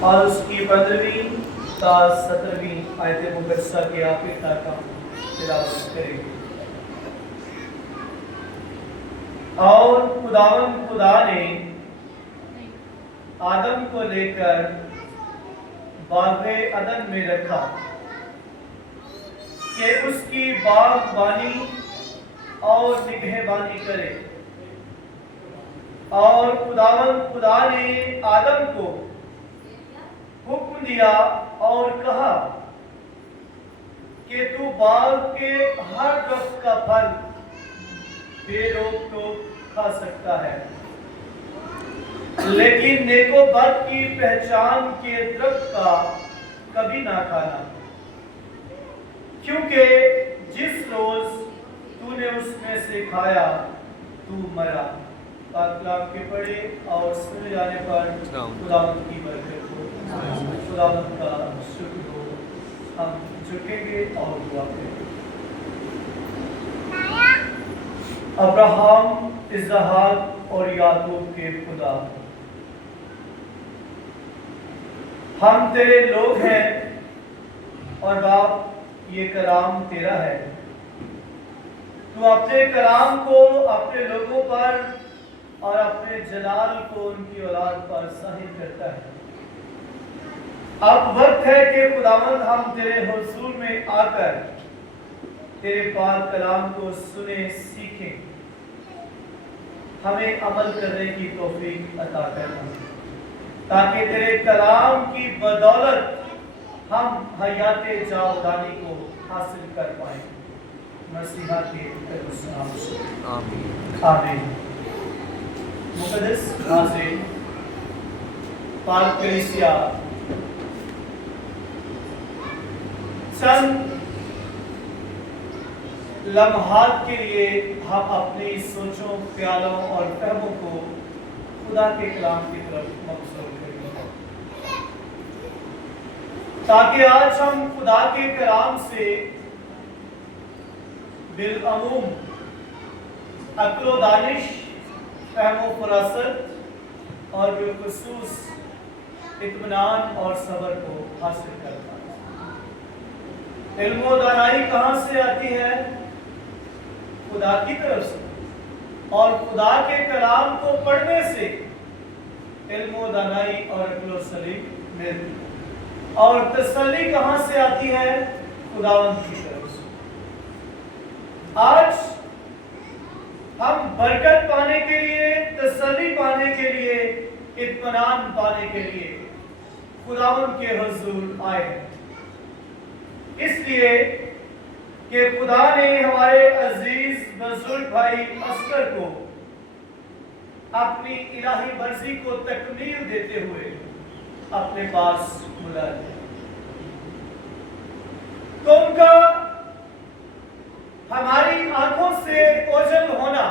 اور اس کی 15ویں تا 17ویں آیت مقدسہ کے آخر تک ہم تلاوت کریں گے۔ اور خداوند خدا نے آدم کو لے کر باغ عدن میں رکھا کہ اس کی باغبانی اور نگہبانی کرے۔ اور خداوند خدا نے آدم کو حکم دیا اور کہا کہ تو باغ کے ہر درخت کا پھل بے روک ٹوک کھا سکتا ہے، لیکن نیک و بد کی پہچان کے درخت کا کبھی نہ کھانا، کیونکہ جس روز تو نے اس میں سے کھایا تو مرا۔ پاک کلام کے پڑھے اور سن جانے پر خداوند کی برکت ہو، خداوند کا شکر ہو۔ ہم جھکیں گے اور دعا کریں گے۔ ابراہیم، اسحاق اور یعقوب کے خدا، ہم تیرے لوگ ہیں اور باپ یہ کلام تیرا ہے۔ تو اپنے کلام کو اپنے لوگوں پر اور اپنے جلال کو ان کی اولاد پر ظاہر کرتا ہے۔ اب وقت ہے کہ خداوند ہم تیرے حضور میں آ کر تیرے پاک کلام کو سنیں، سیکھیں، ہمیں عمل کرنے کی توفیق عطا کرنا، تاکہ تیرے کلام کی بدولت ہم حیات جاودانی کو حاصل کر پائیں۔ مسیحا کے نام سے آمین۔ مقدس ناظرین، پاک کلیسیا، چند لمحات کے لیے ہم اپنی سوچوں، خیالوں اور فہموں کو خدا کے کلام کی طرف مبذول کریں گے، تاکہ آج ہم خدا کے کلام سے بالعموم عقل و دانش، فہم و فراست اور بالخصوص اطمینان اور صبر کو حاصل کر پائیں۔ علم و دانائی کہاں سے آتی ہے؟ خدا کی طرف سے، اور خدا کے کلام کو پڑھنے سے علم و دانائی اور عقل و سلیم ملتی ہے۔ اور تسلی کہاں سے آتی ہے؟ خداوند کی طرف سے۔ آج ہم برکت پانے کے لیے، تسلی پانے کے لیے، اطمینان پانے کے لیے خداوند کے حضور آئے ہیں، اس لیے کہ خدا نے ہمارے عزیز بزرگ بھائی اصغر کو اپنی الہی مرضی کو تکمیل دیتے ہوئے اپنے پاس بلا لیا۔ تو ان کا ہماری آنکھوں سے اوجھل ہونا،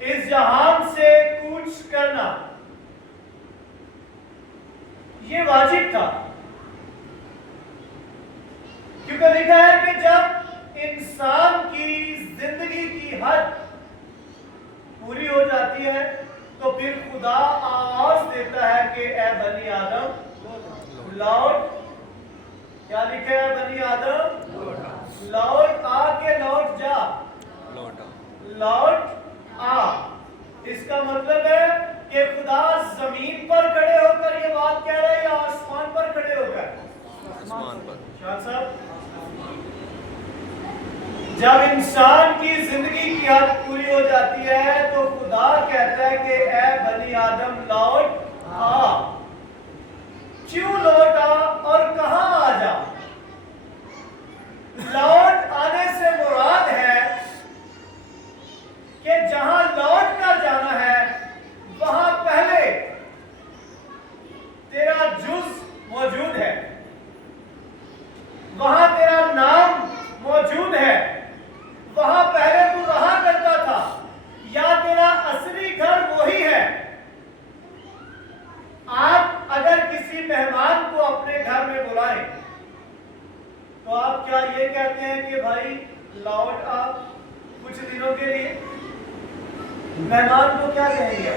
اس جہان سے کوچ کرنا، یہ واجب تھا، کیونکہ لکھا ہے کہ جب انسان کی زندگی کی حد پوری ہو جاتی ہے تو پھر خدا آواز دیتا ہے کہ اے بنی آدم لوٹ۔ کیا لکھا ہے؟ بنی آدم لوٹ آ، کے لوٹ جا، لوٹ آ۔ اس کا مطلب ہے کہ خدا زمین پر کھڑے ہو کر یہ بات کہہ رہے ہیں یا آسمان پر کھڑے ہو کر؟ آسمان پر۔ شاہ صاحب، جب انسان کی زندگی کی حد پوری ہو جاتی ہے تو خدا کہتا ہے کہ اے بنی آدم لوٹ آ۔ کیوں لوٹ آ اور کہاں آ جا؟ لوٹ آنے سے مراد ہے کہ جہاں لوٹ کر جانا ہے وہاں پہلے تیرا جز موجود ہے، وہاں تیرا نام موجود ہے، وہاں پہلے تو رہا کرتا تھا، یا تیرا اصلی گھر وہی ہے۔ آپ اگر کسی مہمان کو اپنے گھر میں بلائیں تو آپ کیا یہ کہتے ہیں کہ بھائی لوٹ آ کچھ دنوں کے لیے؟ مہمان کو کیا کہیں گے؟